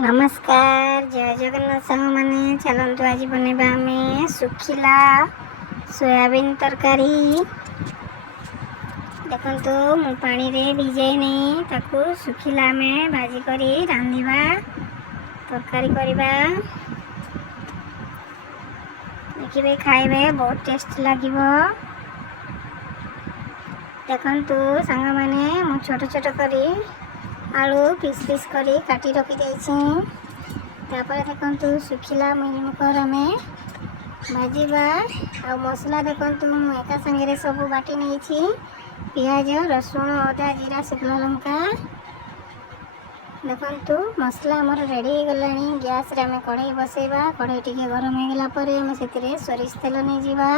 नमस्कार जय जगन्नाथ साहू मैंने चलतु आज बनवा आम सुखिला सोयाबीन तरकारी। देखु मु पानी रे भिजे नहीं ताकू सुखिला में भाजी करी रांधिबा तरकारी करवा। देखिए खाइबे बहुत टेस्ट लगिबो। देखु सांग मैंने मु छोट छोट करी आलू पिस पिस करी काटी रखी तापर देखु सुखिला मिलमिकर आम भाजवा आ मसला देखु एका संगे सब बाटी नहीं पियाज रसुण अदा जीरा शुक्ला लंका। देखु मसला आमर रेडी गला गैस रे आम कढ़ई बसैबा कढ़ई टी गरम होगा पर सोरिष तेल नहीं जावा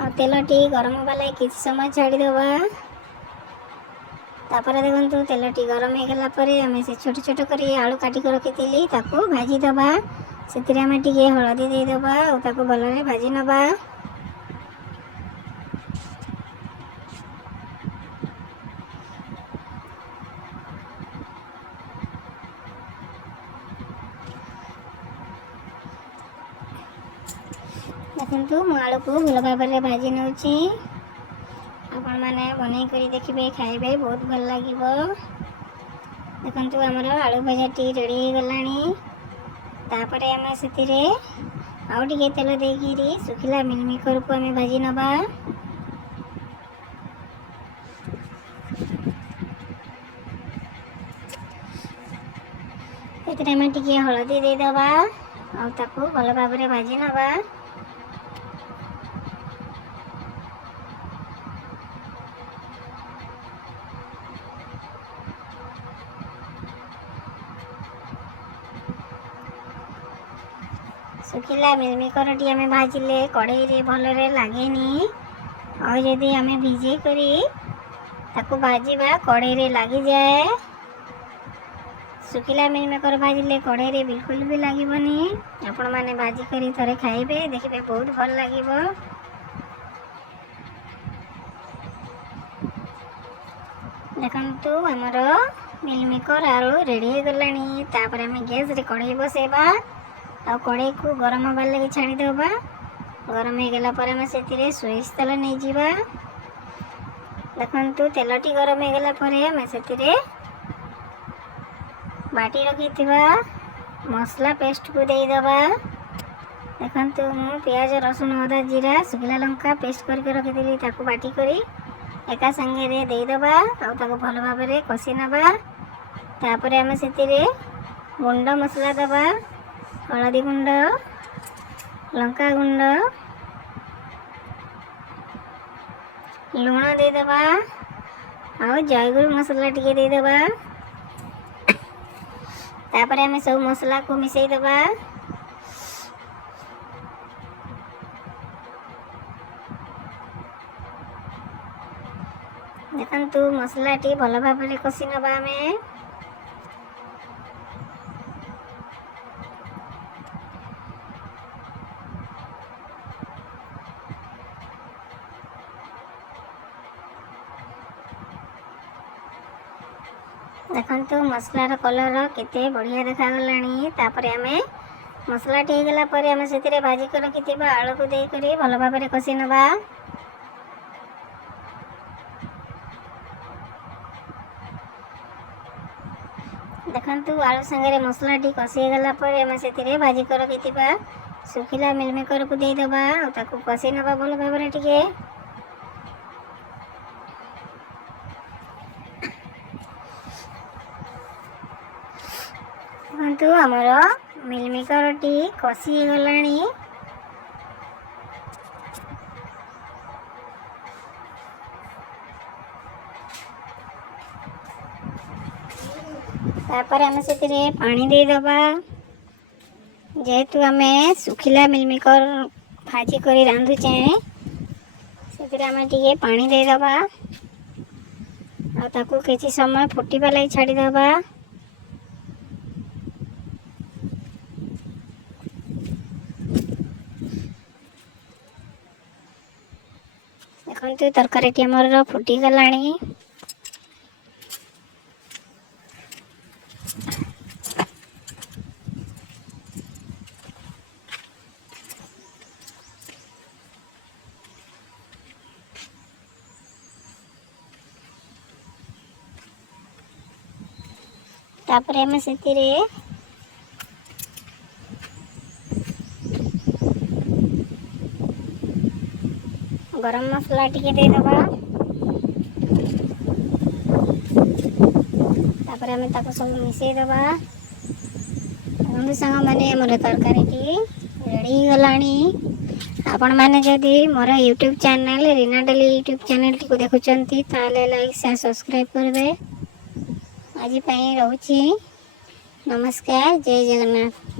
और तेल टी गरम वाला किसी समय छाड़ीदबा। तापर देखु तेल टी गरम होगा पर आम से छोट छोट कर आलू काटिक रखी भाजीदबा से हलदी देदबा और भल भाजी नवा। देखु मु आलू को भल भाव में भाजी नौची आपण मैंने बनई कर देखिए खाइबे बहुत भल लगे। देखु आमर आलू भजा टी रेडी गलानी तापर आम से आउ टे तेल देकी सुखिला मिलमिकर को आम भाजी नवा। आम टे हलदी देदबा और भल भाव में भाजी नवा। सुखिला मिलमिकर टी आम भाजिले कढ़ई रे भल लगे और जदि आम भिजे करी ताकू भाजवा कढ़ई रे लगी जाए। सुखिला मिलमिकर भाजिले कढ़ई रे बिल्कुल भी लगनी। आपण मैंने भाजी करी थरे खाइबे देखिए बहुत भल लगे। देखु आमर मिलमिकर आलू रेडी गलानी तापर आम गैस रे कढ़ई बसैबा आ कढ़ई को गरम हबार लगे छाड़ीदबा। गरम होगा पर आम से सोरिष तेल नहीं जावा। देखु तेल टी गरम होगा पर आम से बाटी रखी मसला पेस्ट को देदबा। देखु मु प्याज रसुण अदा जीरा शुक्ला लंका पेस्ट करके रखी ताकू बाटी करी एका संगे देदबा और भल भाव में कषि नवा। तापर आम से गुंड मसला दबा हलदी गुंड लंका गुंड लुण देदबा और जयगुर मसला टी देदबा। तापर आम सब मसला को मिसईदबा। देखु मसला टी भल भाव में कषि नवा आम। देखु मसलार कलर केते बढ़िया देखा गलानी। तापर आम मसला टी गला पर आम से भाजी कर रखी आलू को देकर भल भाव में कषि नवा। देखु आलू संगे मसला टी कषि गला पर आम से भाजी कर रखी सुखिला मिलमिकर को देदबा और कषि नवा भल भाव में टिके। देखु आमर मिलमिकर टी कषि गलानी। तापर आम से पानी देदबा जेहेतु आम सुखिला मिलमिकर भाजी करी रांधुचे से आम टे पानी देदबा और ताकू किसी समय फुटवा लगी छाड़ीदबा। देखु तरकारी आमर फुटी गलानी। तापर आम से गरम मसला टिके देदबा। तापर आम ताको सब मिसईदबा। बंधु सांग मैंने मोर तरकारी रेडी गलानी। आपण मैंने जदि मोर YouTube channel Reena daily YouTube channel टी को देखुचंती ताले लाइक शेयर सब्सक्राइब करबे। आज पई रहउची। नमस्कार, जय जगन्नाथ।